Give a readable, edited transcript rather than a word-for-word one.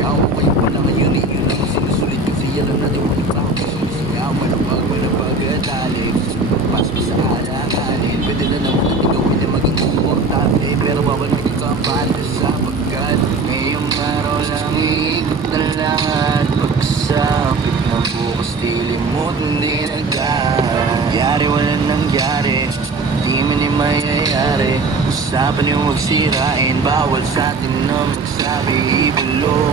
sigaw. Kayo pa lang ngayon, yun ang sinusulit kasi yan ang natin mga iba. Sigaw, malapag at alin. Pasok sa alakanin. Pwede na naman ito gawin na maging komportable. Pero bawal magkakapala sapagkat ngayong araw lang iikot na lahat. Pagsapit ng bukas dilimot hindi nangyari. Walang nangyari, di man yung mayayari. Usapan yung magsirain, bawal sa atin na magsabi. Ibulong